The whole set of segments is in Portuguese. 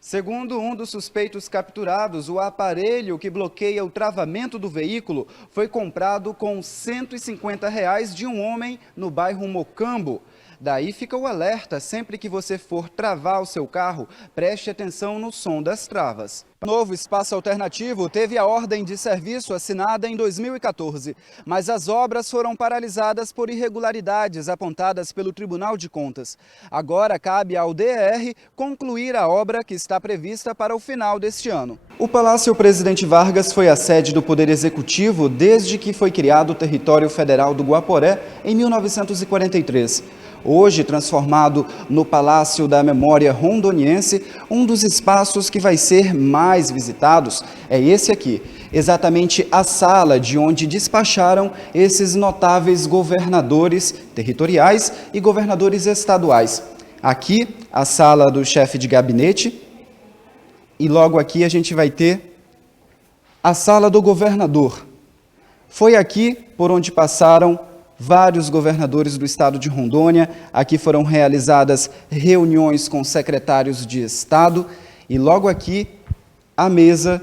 Segundo um dos suspeitos capturados, o aparelho que bloqueia o travamento do veículo foi comprado com R$ 150 de um homem no bairro Mocambo. Daí fica o alerta, sempre que você for travar o seu carro, preste atenção no som das travas. O novo espaço alternativo teve a ordem de serviço assinada em 2014, mas as obras foram paralisadas por irregularidades apontadas pelo Tribunal de Contas. Agora cabe ao DR concluir a obra que está prevista para o final deste ano. O Palácio Presidente Vargas foi a sede do Poder Executivo desde que foi criado o Território Federal do Guaporé em 1943. Hoje transformado no Palácio da Memória Rondoniense, um dos espaços que vai ser mais visitados é esse aqui, exatamente a sala de onde despacharam esses notáveis governadores territoriais e governadores estaduais. Aqui, a sala do chefe de gabinete, e logo aqui a gente vai ter a sala do governador. Foi aqui por onde passaram vários governadores do estado de Rondônia. Aqui foram realizadas reuniões com secretários de Estado e logo aqui a mesa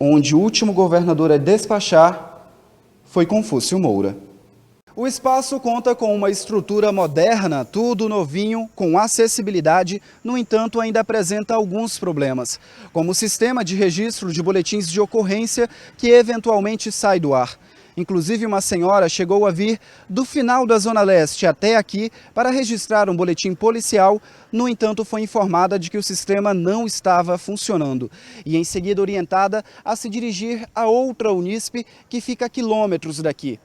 onde o último governador a despachar foi Confúcio Moura. O espaço conta com uma estrutura moderna, tudo novinho, com acessibilidade, no entanto ainda apresenta alguns problemas, como o sistema de registro de boletins de ocorrência que eventualmente sai do ar. Inclusive, uma senhora chegou a vir do final da Zona Leste até aqui para registrar um boletim policial, no entanto foi informada de que o sistema não estava funcionando e em seguida orientada a se dirigir a outra Unisp que fica a quilômetros daqui.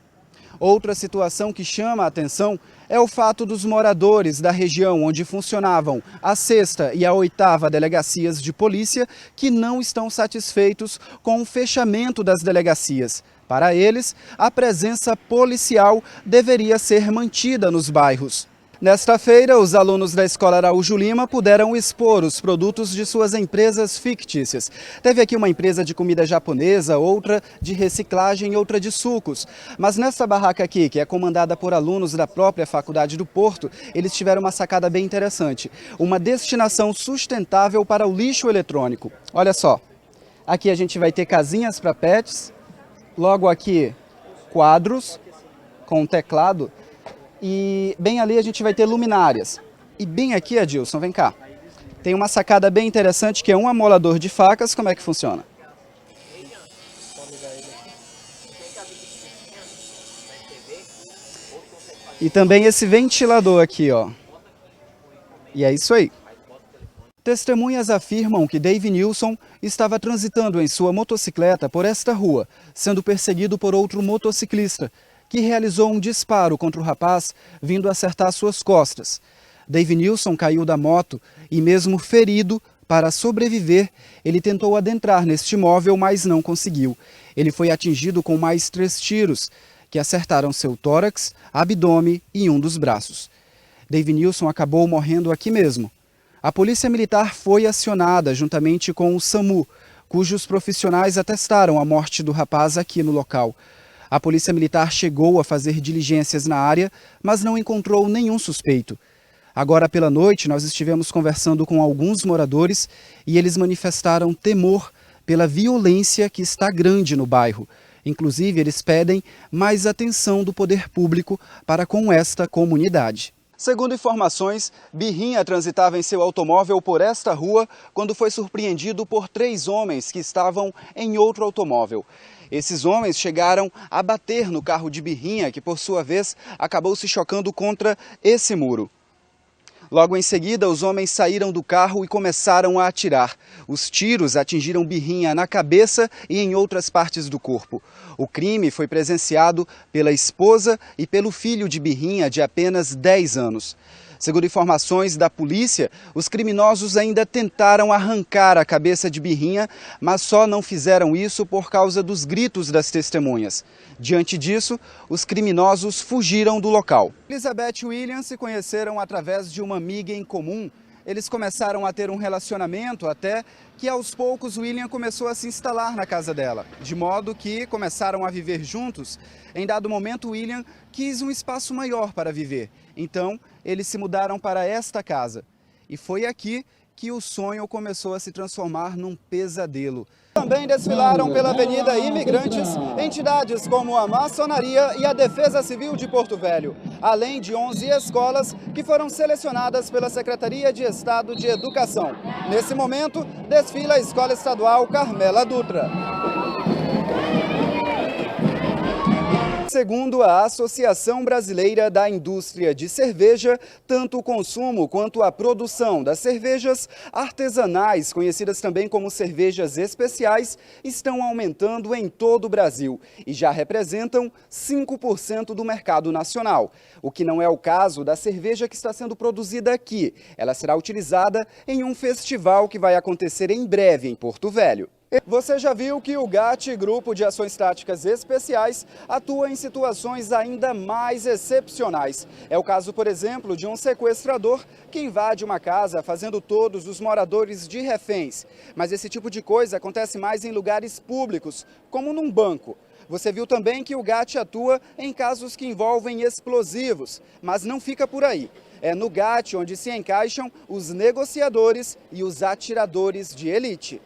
Outra situação que chama a atenção é o fato dos moradores da região onde funcionavam a 6ª e a 8ª delegacias de polícia que não estão satisfeitos com o fechamento das delegacias. Para eles, a presença policial deveria ser mantida nos bairros. Nesta feira, os alunos da Escola Araújo Lima puderam expor os produtos de suas empresas fictícias. Teve aqui uma empresa de comida japonesa, outra de reciclagem e outra de sucos. Mas nessa barraca aqui, que é comandada por alunos da própria Faculdade do Porto, eles tiveram uma sacada bem interessante. Uma destinação sustentável para o lixo eletrônico. Olha só, aqui a gente vai ter casinhas para pets, logo aqui quadros com teclado. E bem ali a gente vai ter luminárias. E bem aqui, Adilson, vem cá. Tem uma sacada bem interessante que é um amolador de facas. Como é que funciona? E também esse ventilador aqui, ó. E é isso aí. Testemunhas afirmam que Dave Nilson estava transitando em sua motocicleta por esta rua, sendo perseguido por outro motociclista, que realizou um disparo contra o rapaz, vindo acertar suas costas. Dave Nilson caiu da moto e, mesmo ferido, para sobreviver, ele tentou adentrar neste imóvel, mas não conseguiu. Ele foi atingido com mais 3 tiros, que acertaram seu tórax, abdômen e um dos braços. Dave Nilson acabou morrendo aqui mesmo. A Polícia Militar foi acionada juntamente com o SAMU, cujos profissionais atestaram a morte do rapaz aqui no local. A Polícia Militar chegou a fazer diligências na área, mas não encontrou nenhum suspeito. Agora pela noite nós estivemos conversando com alguns moradores e eles manifestaram temor pela violência que está grande no bairro. Inclusive eles pedem mais atenção do poder público para com esta comunidade. Segundo informações, Birrinha transitava em seu automóvel por esta rua quando foi surpreendido por 3 homens que estavam em outro automóvel. Esses homens chegaram a bater no carro de Birrinha, que por sua vez acabou se chocando contra esse muro. Logo em seguida, os homens saíram do carro e começaram a atirar. Os tiros atingiram Birrinha na cabeça e em outras partes do corpo. O crime foi presenciado pela esposa e pelo filho de Birrinha, de apenas 10 anos. Segundo informações da polícia, os criminosos ainda tentaram arrancar a cabeça de Birrinha, mas só não fizeram isso por causa dos gritos das testemunhas. Diante disso, os criminosos fugiram do local. Elizabeth e William se conheceram através de uma amiga em comum. Eles começaram a ter um relacionamento até que aos poucos William começou a se instalar na casa dela, de modo que começaram a viver juntos. Em dado momento, William quis um espaço maior para viver, então eles se mudaram para esta casa. E foi aqui que o sonho começou a se transformar num pesadelo. Também desfilaram pela Avenida Imigrantes entidades como a Maçonaria e a Defesa Civil de Porto Velho, além de 11 escolas que foram selecionadas pela Secretaria de Estado de Educação. Nesse momento, desfila a Escola Estadual Carmela Dutra. Segundo a Associação Brasileira da Indústria de Cerveja, tanto o consumo quanto a produção das cervejas artesanais, conhecidas também como cervejas especiais, estão aumentando em todo o Brasil e já representam 5% do mercado nacional. O que não é o caso da cerveja que está sendo produzida aqui. Ela será utilizada em um festival que vai acontecer em breve em Porto Velho. Você já viu que o GAT, Grupo de Ações Táticas Especiais, atua em situações ainda mais excepcionais. É o caso, por exemplo, de um sequestrador que invade uma casa fazendo todos os moradores de reféns. Mas esse tipo de coisa acontece mais em lugares públicos, como num banco. Você viu também que o GAT atua em casos que envolvem explosivos, mas não fica por aí. É no GAT onde se encaixam os negociadores e os atiradores de elite.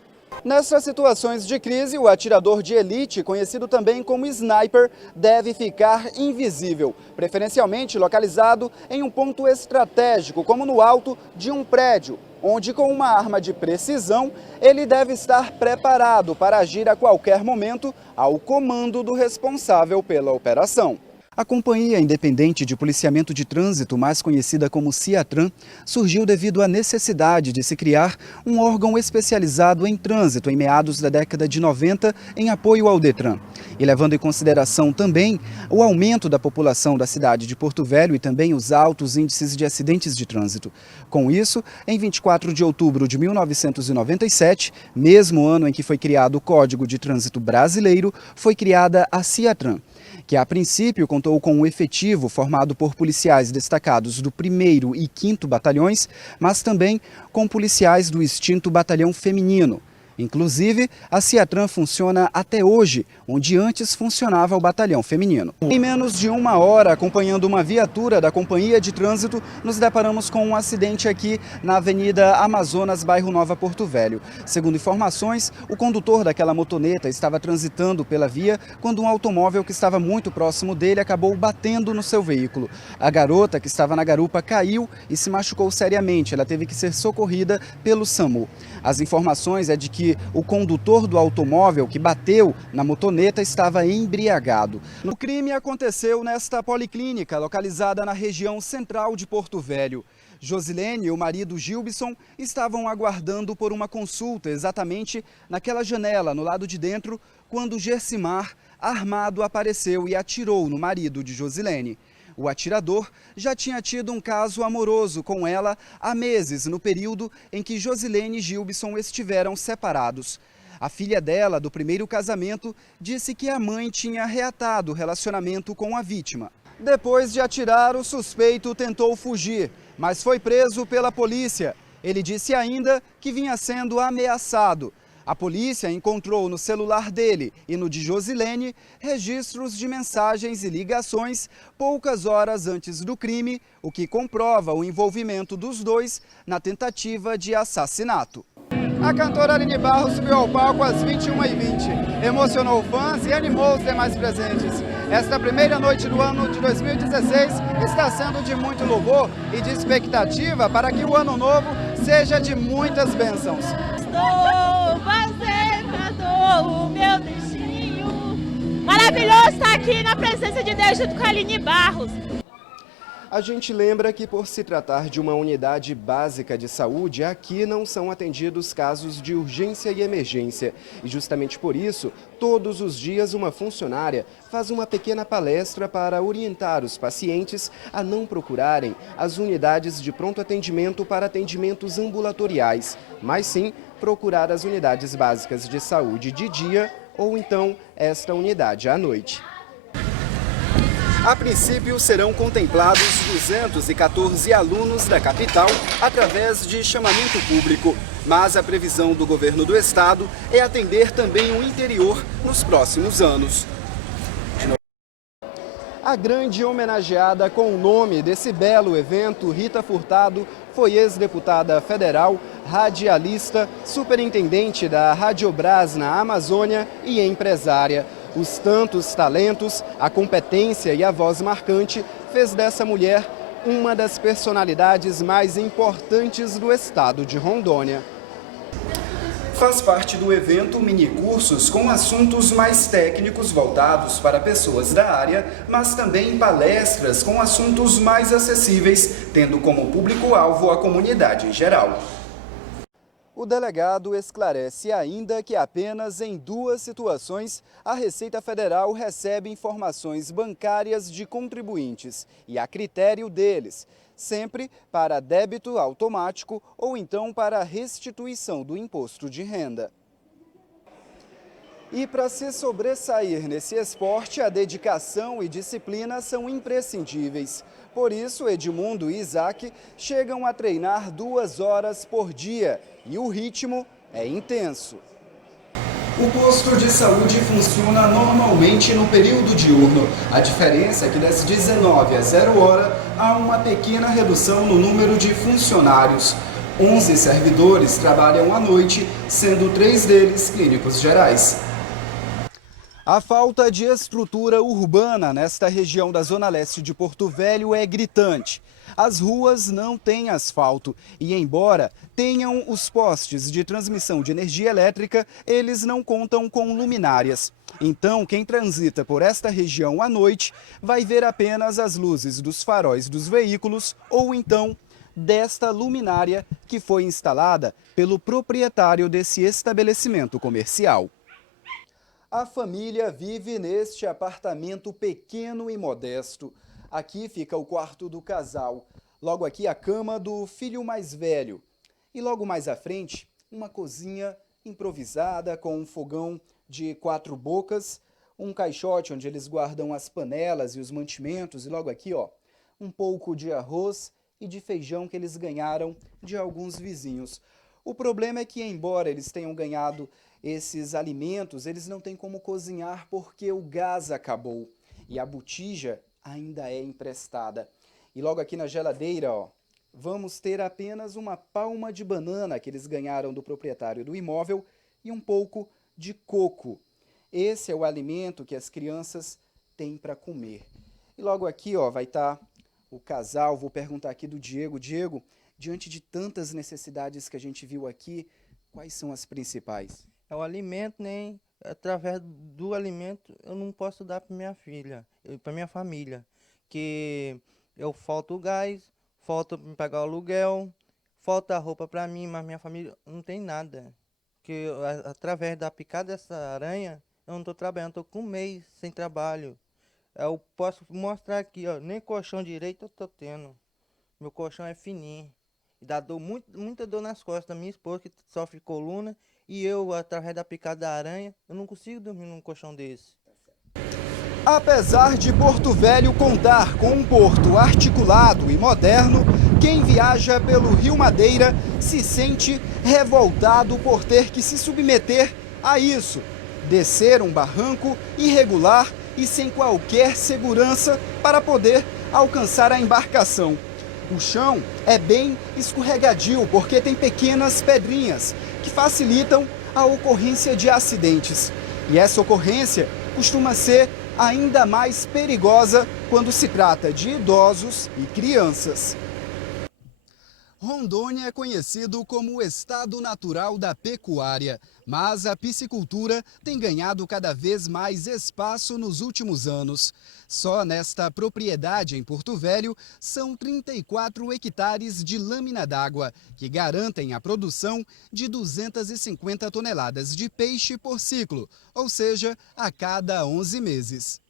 Nessas situações de crise, o atirador de elite, conhecido também como sniper, deve ficar invisível, preferencialmente localizado em um ponto estratégico, como no alto de um prédio, onde com uma arma de precisão, ele deve estar preparado para agir a qualquer momento ao comando do responsável pela operação. A Companhia Independente de Policiamento de Trânsito, mais conhecida como CIATRAN, surgiu devido à necessidade de se criar um órgão especializado em trânsito em meados da década de 90 em apoio ao DETRAN. E levando em consideração também o aumento da população da cidade de Porto Velho e também os altos índices de acidentes de trânsito. Com isso, em 24 de outubro de 1997, mesmo ano em que foi criado o Código de Trânsito Brasileiro, foi criada a CIATRAN, que a princípio contou com um efetivo formado por policiais destacados do 1º e 5º Batalhões, mas também com policiais do extinto Batalhão Feminino. Inclusive, a CIATRAN funciona até hoje, onde antes funcionava o Batalhão Feminino. Em menos de uma hora, acompanhando uma viatura da Companhia de Trânsito, nos deparamos com um acidente aqui na Avenida Amazonas, bairro Nova Porto Velho. Segundo informações, o condutor daquela motoneta estava transitando pela via quando um automóvel que estava muito próximo dele acabou batendo no seu veículo. A garota que estava na garupa caiu e se machucou seriamente. Ela teve que ser socorrida pelo SAMU. As informações é de que o condutor do automóvel que bateu na motoneta estava embriagado. O crime aconteceu nesta policlínica, localizada na região central de Porto Velho. Josilene e o marido Gilbson estavam aguardando por uma consulta exatamente naquela janela, no lado de dentro, quando Gersimar, armado, apareceu e atirou no marido de Josilene. O atirador já tinha tido um caso amoroso com ela há meses, no período em que Josilene e Gilbson estiveram separados. A filha dela, do primeiro casamento, disse que a mãe tinha reatado o relacionamento com a vítima. Depois de atirar, o suspeito tentou fugir, mas foi preso pela polícia. Ele disse ainda que vinha sendo ameaçado. A polícia encontrou no celular dele e no de Josilene registros de mensagens e ligações poucas horas antes do crime, o que comprova o envolvimento dos dois na tentativa de assassinato. A cantora Aline Barros subiu ao palco às 21h20, emocionou fãs e animou os demais presentes. Esta primeira noite do ano de 2016 está sendo de muito louvor e de expectativa para que o ano novo seja de muitas bênçãos. Você matou o meu destino. Maravilhoso estar aqui na presença de Deus junto com a Aline Barros. A gente lembra que, por se tratar de uma unidade básica de saúde, aqui não são atendidos casos de urgência e emergência. E justamente por isso, todos os dias uma funcionária faz uma pequena palestra para orientar os pacientes a não procurarem as unidades de pronto atendimento para atendimentos ambulatoriais, mas sim procurar as unidades básicas de saúde de dia ou então esta unidade à noite. A princípio, serão contemplados 214 alunos da capital através de chamamento público, mas a previsão do governo do estado é atender também o interior nos próximos anos. A grande homenageada com o nome desse belo evento, Rita Furtado, foi ex-deputada federal, radialista, superintendente da Radiobras na Amazônia e empresária. Os tantos talentos, a competência e a voz marcante fez dessa mulher uma das personalidades mais importantes do estado de Rondônia. Faz parte do evento minicursos com assuntos mais técnicos voltados para pessoas da área, mas também palestras com assuntos mais acessíveis, tendo como público-alvo a comunidade em geral. O delegado esclarece ainda que apenas em 2 situações a Receita Federal recebe informações bancárias de contribuintes e a critério deles, sempre para débito automático ou então para restituição do imposto de renda. E para se sobressair nesse esporte, a dedicação e disciplina são imprescindíveis. Por isso, Edmundo e Isaac chegam a treinar 2 horas por dia e o ritmo é intenso. O posto de saúde funciona normalmente no período diurno. A diferença é que das 19 às 0 hora há uma pequena redução no número de funcionários. 11 servidores trabalham à noite, sendo 3 deles clínicos gerais. A falta de estrutura urbana nesta região da Zona Leste de Porto Velho é gritante. As ruas não têm asfalto e, embora tenham os postes de transmissão de energia elétrica, eles não contam com luminárias. Então, quem transita por esta região à noite vai ver apenas as luzes dos faróis dos veículos ou então desta luminária que foi instalada pelo proprietário desse estabelecimento comercial. A família vive neste apartamento pequeno e modesto. Aqui fica o quarto do casal. Logo aqui a cama do filho mais velho. E logo mais à frente, uma cozinha improvisada com um fogão de 4 bocas, um caixote onde eles guardam as panelas e os mantimentos. E logo aqui, ó, um pouco de arroz e de feijão que eles ganharam de alguns vizinhos. O problema é que, embora eles tenham ganhado esses alimentos, eles não têm como cozinhar porque o gás acabou e a botija ainda é emprestada. E logo aqui na geladeira, ó, vamos ter apenas uma palma de banana que eles ganharam do proprietário do imóvel e um pouco de coco. Esse é o alimento que as crianças têm para comer. E logo aqui, ó, vai estar o casal. Vou perguntar aqui do Diego. Diego, diante de tantas necessidades que a gente viu aqui, quais são as principais? É o alimento, nem através do alimento eu não posso dar para minha filha, para minha família, que eu falta o gás, falta para pagar o aluguel, falta a roupa para mim, mas minha família não tem nada. Que através da picada dessa aranha eu não estou trabalhando, estou com 1 mês sem trabalho. Eu posso mostrar aqui, ó, nem colchão direito eu estou tendo. Meu colchão é fininho. E dá dor, muita dor nas costas da minha esposa, que sofre coluna. E eu, através da picada da aranha, eu não consigo dormir num colchão desse. Apesar de Porto Velho contar com um porto articulado e moderno, quem viaja pelo Rio Madeira se sente revoltado por ter que se submeter a isso. Descer um barranco irregular e sem qualquer segurança para poder alcançar a embarcação. O chão é bem escorregadio porque tem pequenas pedrinhas que facilitam a ocorrência de acidentes. E essa ocorrência costuma ser ainda mais perigosa quando se trata de idosos e crianças. Rondônia é conhecido como o estado natural da pecuária, mas a piscicultura tem ganhado cada vez mais espaço nos últimos anos. Só nesta propriedade em Porto Velho são 34 hectares de lâmina d'água, que garantem a produção de 250 toneladas de peixe por ciclo, ou seja, a cada 11 meses.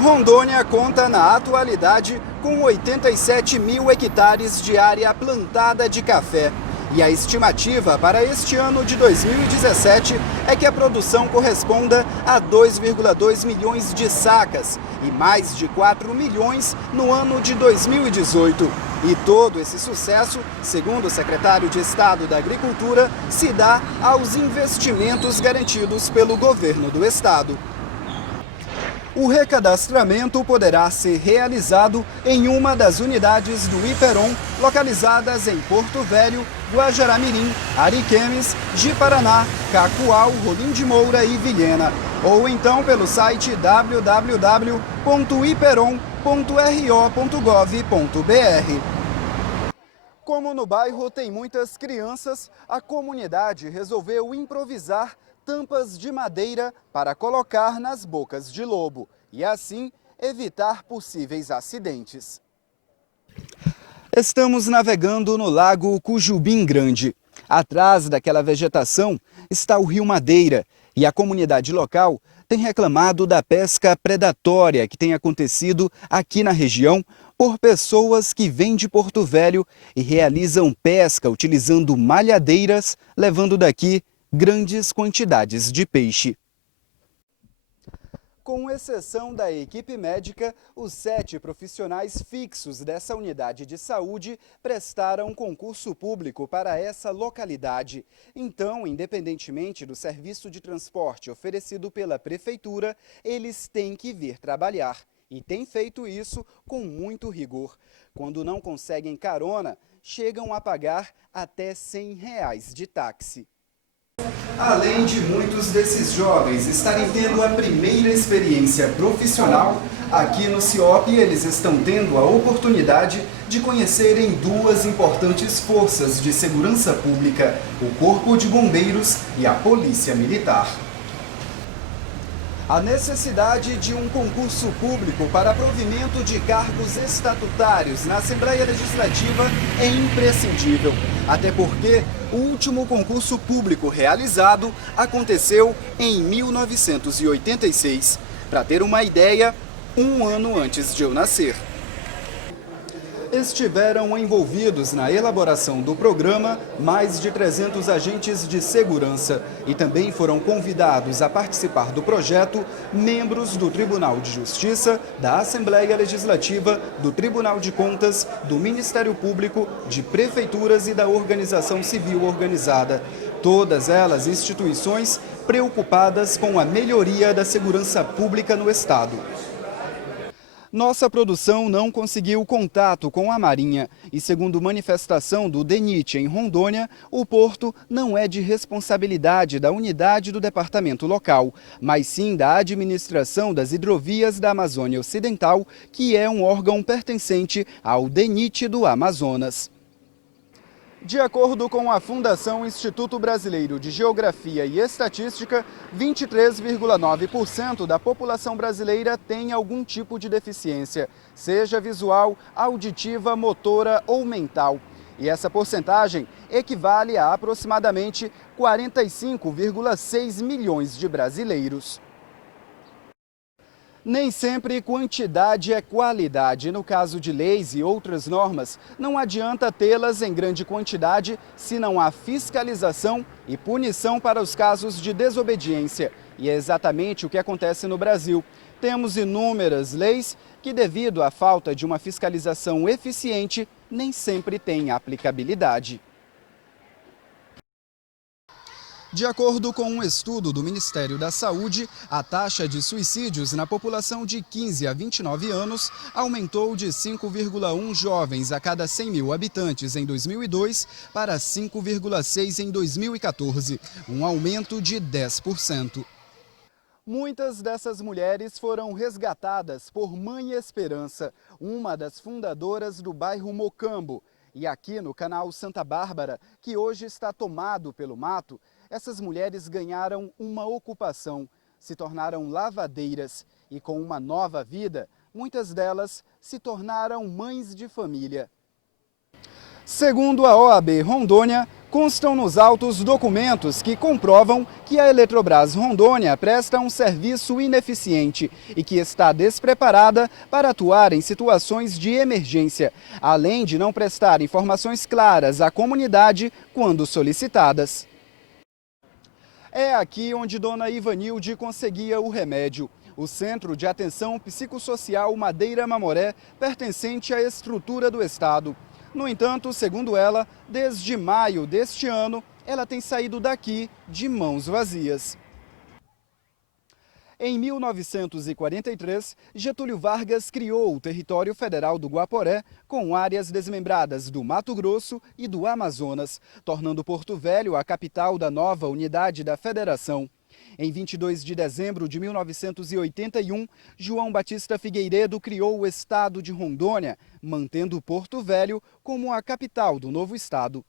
Rondônia conta na atualidade com 87 mil hectares de área plantada de café. E a estimativa para este ano de 2017 é que a produção corresponda a 2,2 milhões de sacas e mais de 4 milhões no ano de 2018. E todo esse sucesso, segundo o secretário de Estado da Agricultura, se dá aos investimentos garantidos pelo governo do estado. O recadastramento poderá ser realizado em uma das unidades do Iperon, localizadas em Porto Velho, Guajará-Mirim, Ariquemes, Ji-Paraná, Cacoal, Rolim de Moura e Vilhena, ou então pelo site www.iperon.ro.gov.br. Como no bairro tem muitas crianças, a comunidade resolveu improvisar tampas de madeira para colocar nas bocas de lobo e assim evitar possíveis acidentes. Estamos navegando no Lago Cujubim Grande. Atrás daquela vegetação está o Rio Madeira e a comunidade local tem reclamado da pesca predatória que tem acontecido aqui na região por pessoas que vêm de Porto Velho e realizam pesca utilizando malhadeiras, levando daqui grandes quantidades de peixe. Com exceção da equipe médica, os 7 profissionais fixos dessa unidade de saúde prestaram concurso público para essa localidade. Então, independentemente do serviço de transporte oferecido pela prefeitura, eles têm que vir trabalhar. E têm feito isso com muito rigor. Quando não conseguem carona, chegam a pagar até R$ 100 de táxi. Além de muitos desses jovens estarem tendo a primeira experiência profissional, aqui no CIOP eles estão tendo a oportunidade de conhecerem 2 importantes forças de segurança pública, o Corpo de Bombeiros e a Polícia Militar. A necessidade de um concurso público para provimento de cargos estatutários na Assembleia Legislativa é imprescindível, até porque o último concurso público realizado aconteceu em 1986. Para ter uma ideia, 1 ano antes de eu nascer. Estiveram envolvidos na elaboração do programa mais de 300 agentes de segurança e também foram convidados a participar do projeto membros do Tribunal de Justiça, da Assembleia Legislativa, do Tribunal de Contas, do Ministério Público, de prefeituras e da Organização Civil Organizada. Todas elas instituições preocupadas com a melhoria da segurança pública no Estado. Nossa produção não conseguiu contato com a Marinha e, segundo manifestação do DENIT em Rondônia, o porto não é de responsabilidade da unidade do departamento local, mas sim da administração das hidrovias da Amazônia Ocidental, que é um órgão pertencente ao DENIT do Amazonas. De acordo com a Fundação Instituto Brasileiro de Geografia e Estatística, 23,9% da população brasileira tem algum tipo de deficiência, seja visual, auditiva, motora ou mental. E essa porcentagem equivale a aproximadamente 45,6 milhões de brasileiros. Nem sempre quantidade é qualidade. No caso de leis e outras normas, não adianta tê-las em grande quantidade se não há fiscalização e punição para os casos de desobediência. E é exatamente o que acontece no Brasil. Temos inúmeras leis que, devido à falta de uma fiscalização eficiente, nem sempre têm aplicabilidade. De acordo com um estudo do Ministério da Saúde, a taxa de suicídios na população de 15 a 29 anos aumentou de 5,1 jovens a cada 100 mil habitantes em 2002 para 5,6 em 2014, um aumento de 10%. Muitas dessas mulheres foram resgatadas por Mãe Esperança, uma das fundadoras do bairro Mocambo. E aqui no canal Santa Bárbara, que hoje está tomado pelo mato, essas mulheres ganharam uma ocupação, se tornaram lavadeiras e, com uma nova vida, muitas delas se tornaram mães de família. Segundo a OAB Rondônia, constam nos autos documentos que comprovam que a Eletrobras Rondônia presta um serviço ineficiente e que está despreparada para atuar em situações de emergência, além de não prestar informações claras à comunidade quando solicitadas. É aqui onde Dona Ivanilde conseguia o remédio. O Centro de Atenção Psicossocial Madeira Mamoré, pertencente à estrutura do Estado. No entanto, segundo ela, desde maio deste ano, ela tem saído daqui de mãos vazias. Em 1943, Getúlio Vargas criou o Território Federal do Guaporé com áreas desmembradas do Mato Grosso e do Amazonas, tornando Porto Velho a capital da nova unidade da federação. Em 22 de dezembro de 1981, João Batista Figueiredo criou o estado de Rondônia, mantendo Porto Velho como a capital do novo estado.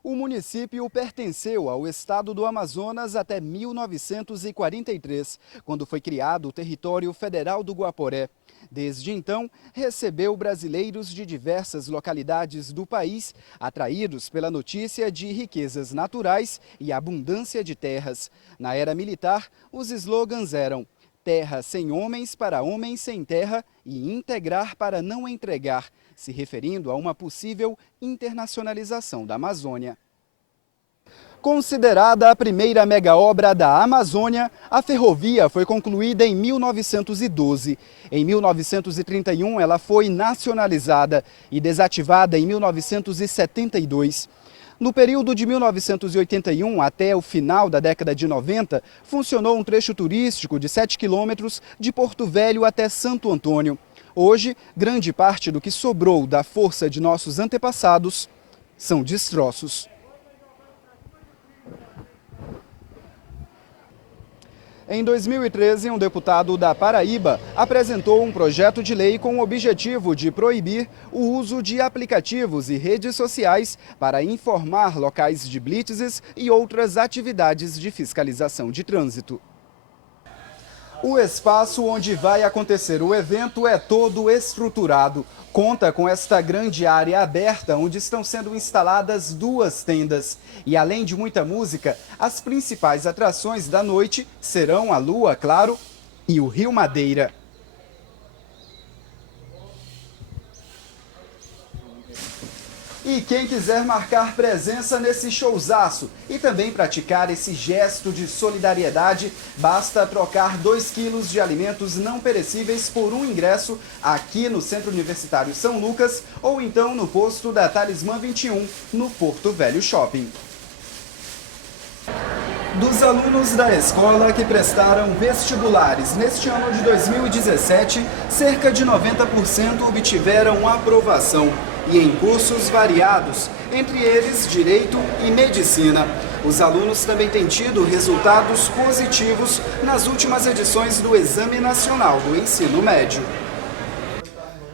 O município pertenceu ao estado do Amazonas até 1943, quando foi criado o Território Federal do Guaporé. Desde então, recebeu brasileiros de diversas localidades do país, atraídos pela notícia de riquezas naturais e abundância de terras. Na era militar, os slogans eram terra sem homens para homens sem terra e integrar para não entregar, se referindo a uma possível internacionalização da Amazônia. Considerada a primeira mega-obra da Amazônia, a ferrovia foi concluída em 1912. Em 1931, ela foi nacionalizada e desativada em 1972. No período de 1981 até o final da década de 90, funcionou um trecho turístico de 7 quilômetros de Porto Velho até Santo Antônio. Hoje, grande parte do que sobrou da força de nossos antepassados são destroços. Em 2013, um deputado da Paraíba apresentou um projeto de lei com o objetivo de proibir o uso de aplicativos e redes sociais para informar locais de blitzes e outras atividades de fiscalização de trânsito. O espaço onde vai acontecer o evento é todo estruturado. Conta com esta grande área aberta, onde estão sendo instaladas 2 tendas. E além de muita música, as principais atrações da noite serão a Lua, claro, e o Rio Madeira. E quem quiser marcar presença nesse showzaço e também praticar esse gesto de solidariedade, basta trocar 2 quilos de alimentos não perecíveis por um ingresso aqui no Centro Universitário São Lucas ou então no posto da Talismã 21, no Porto Velho Shopping. Dos alunos da escola que prestaram vestibulares neste ano de 2017, cerca de 90% obtiveram aprovação. E em cursos variados, entre eles Direito e Medicina. Os alunos também têm tido resultados positivos nas últimas edições do Exame Nacional do Ensino Médio.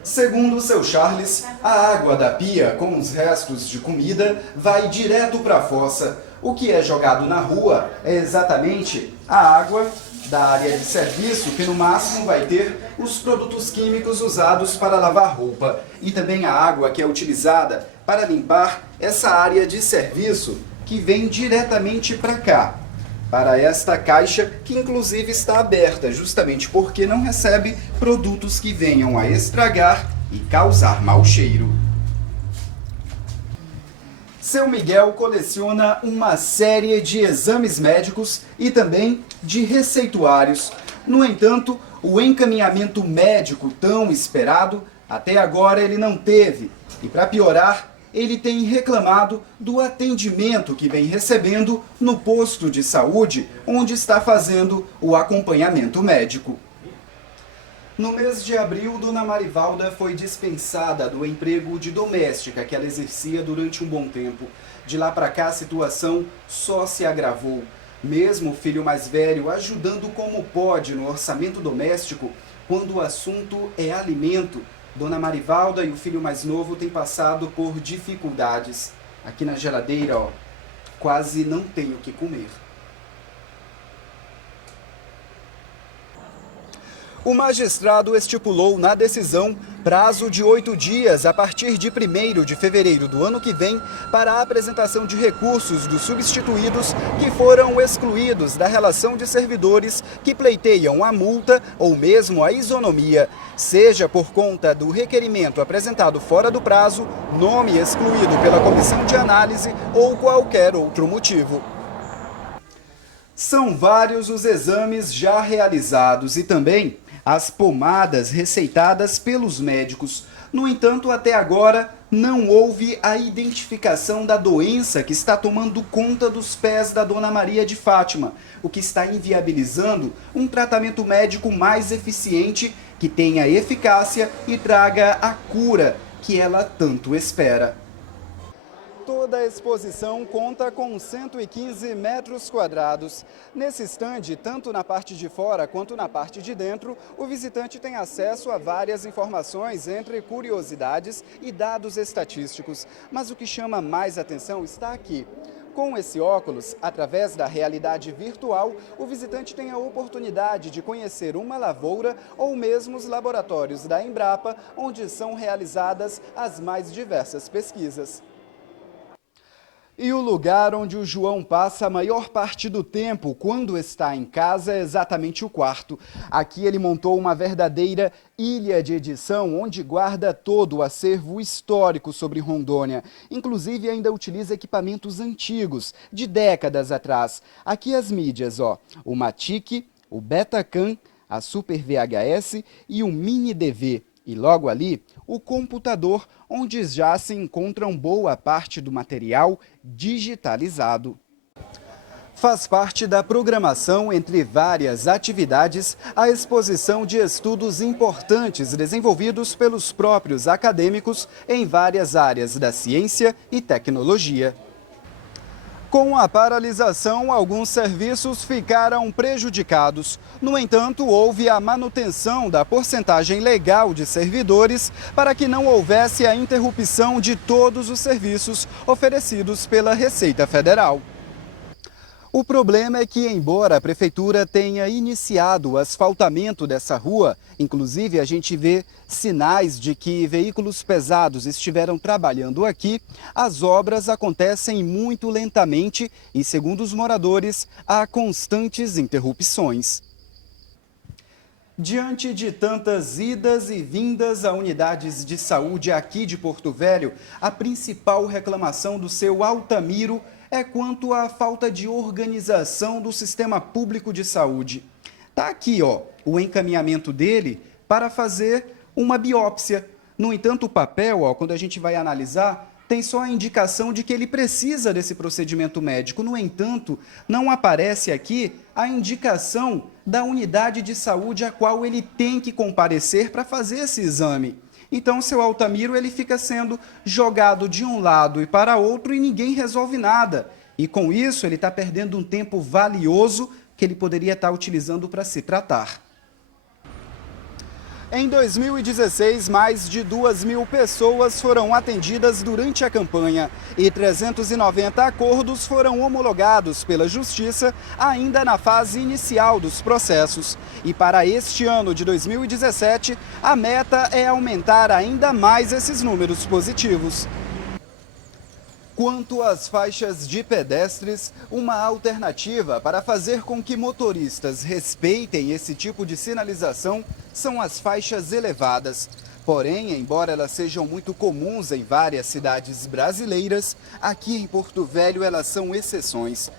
Segundo o seu Charles, a água da pia com os restos de comida vai direto para a fossa. O que é jogado na rua é exatamente a água da área de serviço, que no máximo vai ter os produtos químicos usados para lavar roupa e também a água que é utilizada para limpar essa área de serviço que vem diretamente para cá, para esta caixa que inclusive está aberta justamente porque não recebe produtos que venham a estragar e causar mau cheiro. Seu Miguel coleciona uma série de exames médicos e também de receituários. No entanto, o encaminhamento médico tão esperado, até agora ele não teve. E para piorar, ele tem reclamado do atendimento que vem recebendo no posto de saúde, onde está fazendo o acompanhamento médico. No mês de abril, Dona Marivalda foi dispensada do emprego de doméstica que ela exercia durante um bom tempo. De lá para cá, a situação só se agravou. Mesmo o filho mais velho ajudando como pode no orçamento doméstico, quando o assunto é alimento, Dona Marivalda e o filho mais novo têm passado por dificuldades. Aqui na geladeira, ó, quase não tem o que comer. O magistrado estipulou na decisão prazo de 8 dias a partir de 1º de fevereiro do ano que vem para a apresentação de recursos dos substituídos que foram excluídos da relação de servidores que pleiteiam a multa ou mesmo a isonomia, seja por conta do requerimento apresentado fora do prazo, nome excluído pela comissão de análise ou qualquer outro motivo. São vários os exames já realizados e também as pomadas receitadas pelos médicos. No entanto, até agora, não houve a identificação da doença que está tomando conta dos pés da Dona Maria de Fátima, o que está inviabilizando um tratamento médico mais eficiente, que tenha eficácia e traga a cura que ela tanto espera. Toda a exposição conta com 115 metros quadrados. Nesse estande, tanto na parte de fora quanto na parte de dentro, o visitante tem acesso a várias informações entre curiosidades e dados estatísticos. Mas o que chama mais atenção está aqui. Com esse óculos, através da realidade virtual, o visitante tem a oportunidade de conhecer uma lavoura ou mesmo os laboratórios da Embrapa, onde são realizadas as mais diversas pesquisas. E o lugar onde o João passa a maior parte do tempo quando está em casa é exatamente o quarto. Aqui ele montou uma verdadeira ilha de edição onde guarda todo o acervo histórico sobre Rondônia. Inclusive ainda utiliza equipamentos antigos, de décadas atrás. Aqui as mídias, o Matic, o Betacam, a Super VHS e o Mini DV. E logo ali, o computador, onde já se encontram boa parte do material digitalizado. Faz parte da programação, entre várias atividades, a exposição de estudos importantes desenvolvidos pelos próprios acadêmicos em várias áreas da ciência e tecnologia. Com a paralisação, alguns serviços ficaram prejudicados. No entanto, houve a manutenção da porcentagem legal de servidores para que não houvesse a interrupção de todos os serviços oferecidos pela Receita Federal. O problema é que, embora a prefeitura tenha iniciado o asfaltamento dessa rua, inclusive a gente vê sinais de que veículos pesados estiveram trabalhando aqui, as obras acontecem muito lentamente e, segundo os moradores, há constantes interrupções. Diante de tantas idas e vindas a unidades de saúde aqui de Porto Velho, a principal reclamação do seu Altamiro é quanto à falta de organização do sistema público de saúde. Está aqui, o encaminhamento dele para fazer uma biópsia. No entanto, o papel, quando a gente vai analisar, tem só a indicação de que ele precisa desse procedimento médico. No entanto, não aparece aqui a indicação da unidade de saúde a qual ele tem que comparecer para fazer esse exame. Então, seu Altamiro, ele fica sendo jogado de um lado e para outro e ninguém resolve nada. E com isso, ele está perdendo um tempo valioso que ele poderia estar utilizando para se tratar. Em 2016, mais de 2.000 pessoas foram atendidas durante a campanha e 390 acordos foram homologados pela Justiça ainda na fase inicial dos processos. E para este ano de 2017, a meta é aumentar ainda mais esses números positivos. Quanto às faixas de pedestres, uma alternativa para fazer com que motoristas respeitem esse tipo de sinalização são as faixas elevadas. Porém, embora elas sejam muito comuns em várias cidades brasileiras, aqui em Porto Velho elas são exceções.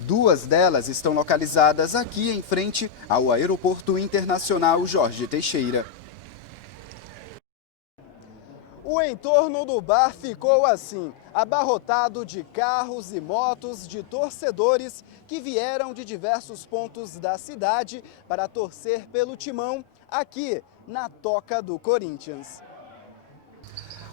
Duas delas estão localizadas aqui em frente ao Aeroporto Internacional Jorge Teixeira. O entorno do bar ficou assim, abarrotado de carros e motos de torcedores que vieram de diversos pontos da cidade para torcer pelo Timão aqui na Toca do Corinthians.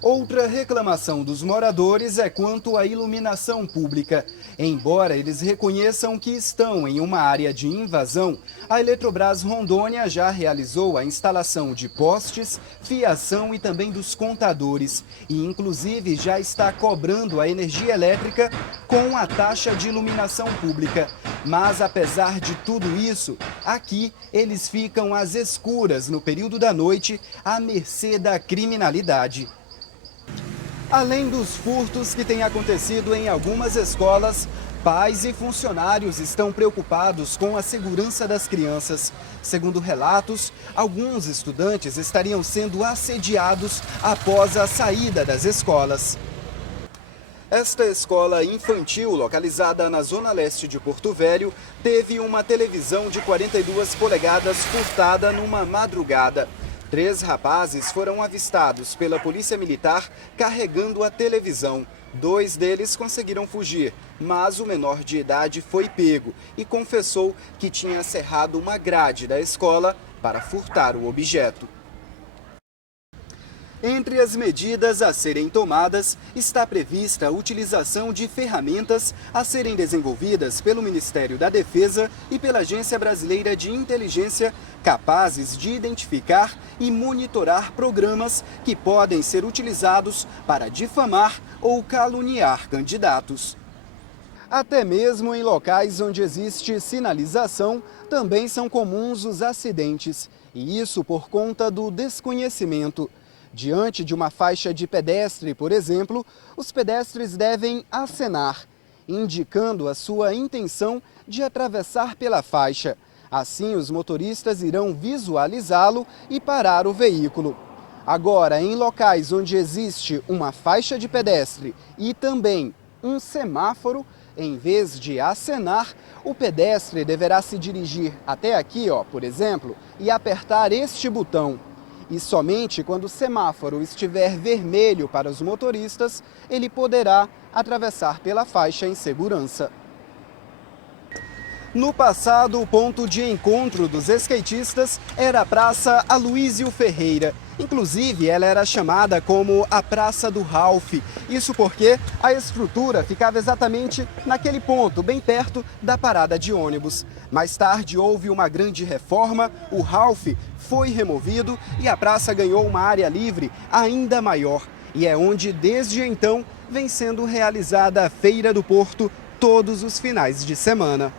Outra reclamação dos moradores é quanto à iluminação pública. Embora eles reconheçam que estão em uma área de invasão, a Eletrobras Rondônia já realizou a instalação de postes, fiação e também dos contadores. E inclusive já está cobrando a energia elétrica com a taxa de iluminação pública. Mas apesar de tudo isso, aqui eles ficam às escuras no período da noite, à mercê da criminalidade. Além dos furtos que têm acontecido em algumas escolas, pais e funcionários estão preocupados com a segurança das crianças. Segundo relatos, alguns estudantes estariam sendo assediados após a saída das escolas. Esta escola infantil, localizada na zona leste de Porto Velho, teve uma televisão de 42 polegadas furtada numa madrugada. 3 rapazes foram avistados pela Polícia Militar carregando a televisão. 2 deles conseguiram fugir, mas o menor de idade foi pego e confessou que tinha serrado uma grade da escola para furtar o objeto. Entre as medidas a serem tomadas, está prevista a utilização de ferramentas a serem desenvolvidas pelo Ministério da Defesa e pela Agência Brasileira de Inteligência, capazes de identificar e monitorar programas que podem ser utilizados para difamar ou caluniar candidatos. Até mesmo em locais onde existe sinalização, também são comuns os acidentes, e isso por conta do desconhecimento. Diante de uma faixa de pedestre, por exemplo, os pedestres devem acenar, indicando a sua intenção de atravessar pela faixa. Assim, os motoristas irão visualizá-lo e parar o veículo. Agora, em locais onde existe uma faixa de pedestre e também um semáforo, em vez de acenar, o pedestre deverá se dirigir até aqui, por exemplo, e apertar este botão. E somente quando o semáforo estiver vermelho para os motoristas, ele poderá atravessar pela faixa em segurança. No passado, o ponto de encontro dos skatistas era a Praça Aloísio Ferreira. Inclusive, ela era chamada como a Praça do Ralph. Isso porque a estrutura ficava exatamente naquele ponto, bem perto da parada de ônibus. Mais tarde, houve uma grande reforma, o Ralph foi removido e a praça ganhou uma área livre ainda maior. E é onde, desde então, vem sendo realizada a Feira do Porto todos os finais de semana.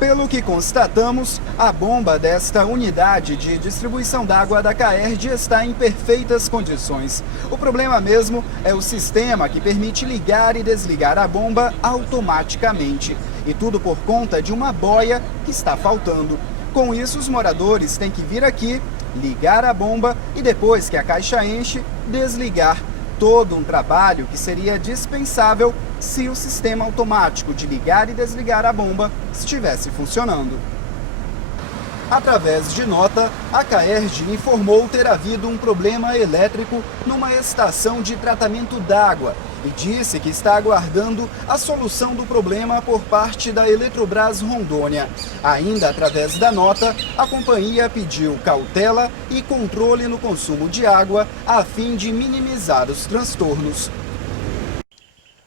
Pelo que constatamos, a bomba desta unidade de distribuição d'água da CAERD está em perfeitas condições. O problema mesmo é o sistema que permite ligar e desligar a bomba automaticamente. E tudo por conta de uma boia que está faltando. Com isso, os moradores têm que vir aqui, ligar a bomba e depois que a caixa enche, desligar. Todo um trabalho que seria dispensável se o sistema automático de ligar e desligar a bomba estivesse funcionando. Através de nota, a CAERD informou ter havido um problema elétrico numa estação de tratamento d'água e disse que está aguardando a solução do problema por parte da Eletrobras Rondônia. Ainda através da nota, a companhia pediu cautela e controle no consumo de água a fim de minimizar os transtornos.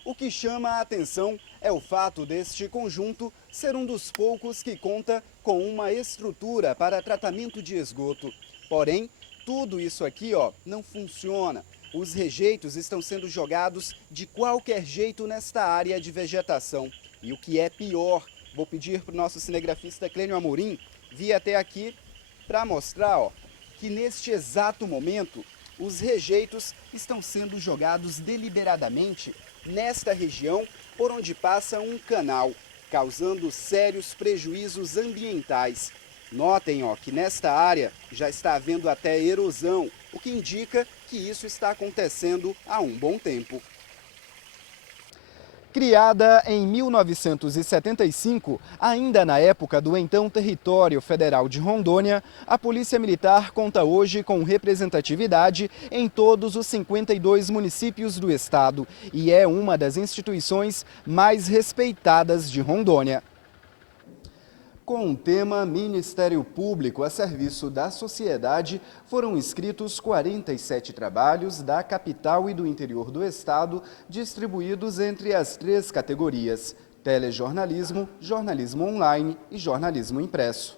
O que chama a atenção é o fato deste conjunto ser um dos poucos que conta com uma estrutura para tratamento de esgoto. Porém, tudo isso aqui não funciona. Os rejeitos estão sendo jogados de qualquer jeito nesta área de vegetação. E o que é pior, vou pedir para o nosso cinegrafista Clênio Amorim vir até aqui para mostrar que neste exato momento os rejeitos estão sendo jogados deliberadamente nesta região por onde passa um canal, causando sérios prejuízos ambientais. Notem que nesta área já está havendo até erosão, o que indica que isso está acontecendo há um bom tempo. Criada em 1975, ainda na época do então Território Federal de Rondônia, a Polícia Militar conta hoje com representatividade em todos os 52 municípios do estado e é uma das instituições mais respeitadas de Rondônia. Com o tema Ministério Público a serviço da sociedade, foram inscritos 47 trabalhos da capital e do interior do estado, distribuídos entre as 3 categorias: telejornalismo, jornalismo online e jornalismo impresso.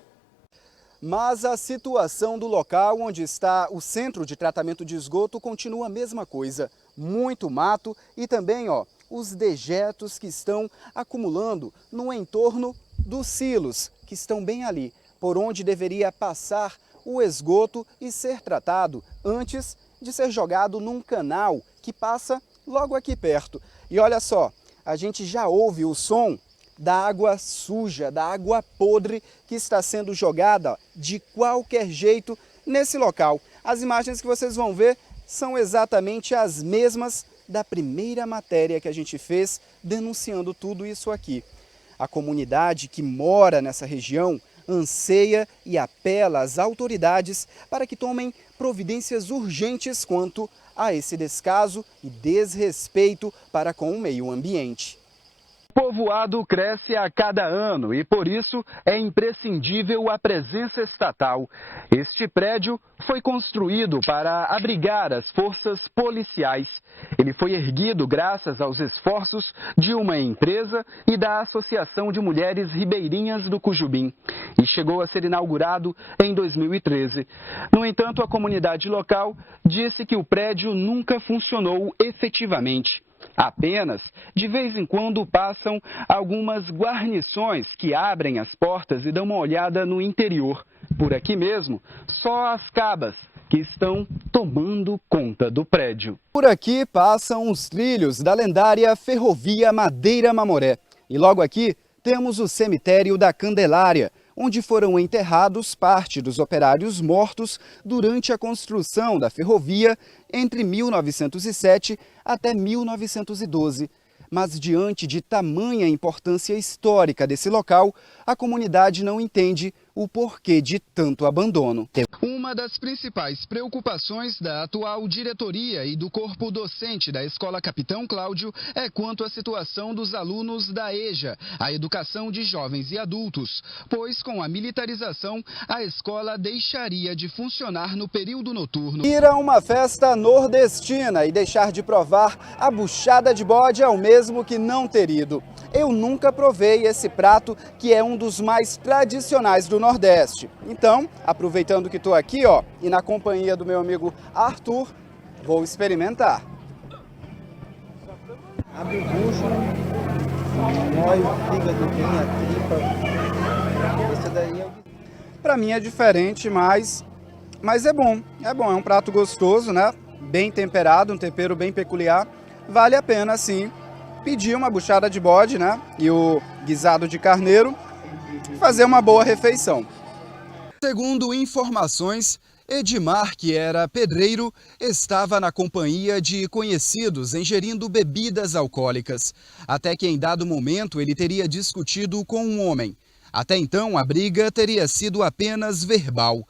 Mas a situação do local onde está o centro de tratamento de esgoto continua a mesma coisa. Muito mato e também os dejetos que estão acumulando no entorno dos silos, que estão bem ali, por onde deveria passar o esgoto e ser tratado antes de ser jogado num canal que passa logo aqui perto. E olha só, a gente já ouve o som da água suja, da água podre que está sendo jogada de qualquer jeito nesse local. As imagens que vocês vão ver são exatamente as mesmas da primeira matéria que a gente fez denunciando tudo isso aqui. A comunidade que mora nessa região anseia e apela às autoridades para que tomem providências urgentes quanto a esse descaso e desrespeito para com o meio ambiente. O povoado cresce a cada ano e, por isso, é imprescindível a presença estatal. Este prédio foi construído para abrigar as forças policiais. Ele foi erguido graças aos esforços de uma empresa e da Associação de Mulheres Ribeirinhas do Cujubim e chegou a ser inaugurado em 2013. No entanto, a comunidade local disse que o prédio nunca funcionou efetivamente. Apenas, de vez em quando, passam algumas guarnições que abrem as portas e dão uma olhada no interior. Por aqui mesmo, só as cabas que estão tomando conta do prédio. Por aqui passam os trilhos da lendária Ferrovia Madeira-Mamoré. E logo aqui temos o cemitério da Candelária, onde foram enterrados parte dos operários mortos durante a construção da ferrovia entre 1907 até 1912. Mas diante de tamanha importância histórica desse local, a comunidade não entende o porquê de tanto abandono. Uma das principais preocupações da atual diretoria e do corpo docente da Escola Capitão Cláudio é quanto à situação dos alunos da EJA, a Educação de Jovens e Adultos, pois com a militarização a escola deixaria de funcionar no período noturno. Ir a uma festa nordestina e deixar de provar a buchada de bode é o mesmo que não ter ido. Eu nunca provei esse prato, que é um dos mais tradicionais do Nordeste. Então, aproveitando que estou aqui, e na companhia do meu amigo Arthur, vou experimentar. Abre o bucho, mói o fígado bem, a tripa. Esse daí é o... Para mim é diferente, mas é bom. É bom, é um prato gostoso, né? Bem temperado, um tempero bem peculiar. Vale a pena, sim, pedir uma buchada de bode, né? E o guisado de carneiro, fazer uma boa refeição. Segundo informações, Edmar, que era pedreiro, estava na companhia de conhecidos ingerindo bebidas alcoólicas, até que em dado momento ele teria discutido com um homem. Até então, a briga teria sido apenas verbal.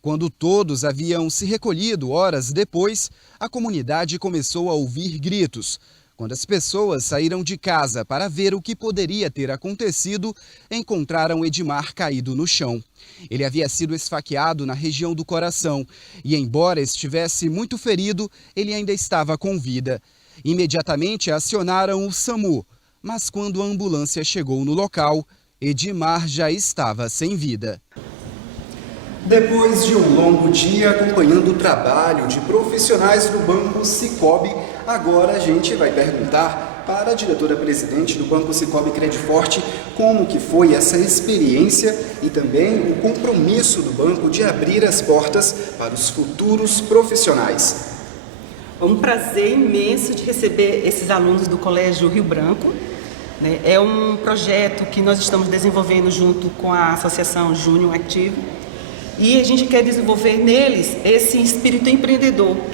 Quando todos haviam se recolhido horas depois, a comunidade começou a ouvir gritos. Quando as pessoas saíram de casa para ver o que poderia ter acontecido, encontraram Edmar caído no chão. Ele havia sido esfaqueado na região do coração e, embora estivesse muito ferido, ele ainda estava com vida. Imediatamente acionaram o SAMU, mas quando a ambulância chegou no local, Edmar já estava sem vida. Depois de um longo dia acompanhando o trabalho de profissionais do Banco Sicoob, agora a gente vai perguntar para a diretora-presidente do Banco Sicoob Crediforte como que foi essa experiência e também o compromisso do banco de abrir as portas para os futuros profissionais. É um prazer imenso de receber esses alunos do Colégio Rio Branco. É um projeto que nós estamos desenvolvendo junto com a Associação Júnior Active. E a gente quer desenvolver neles esse espírito empreendedor.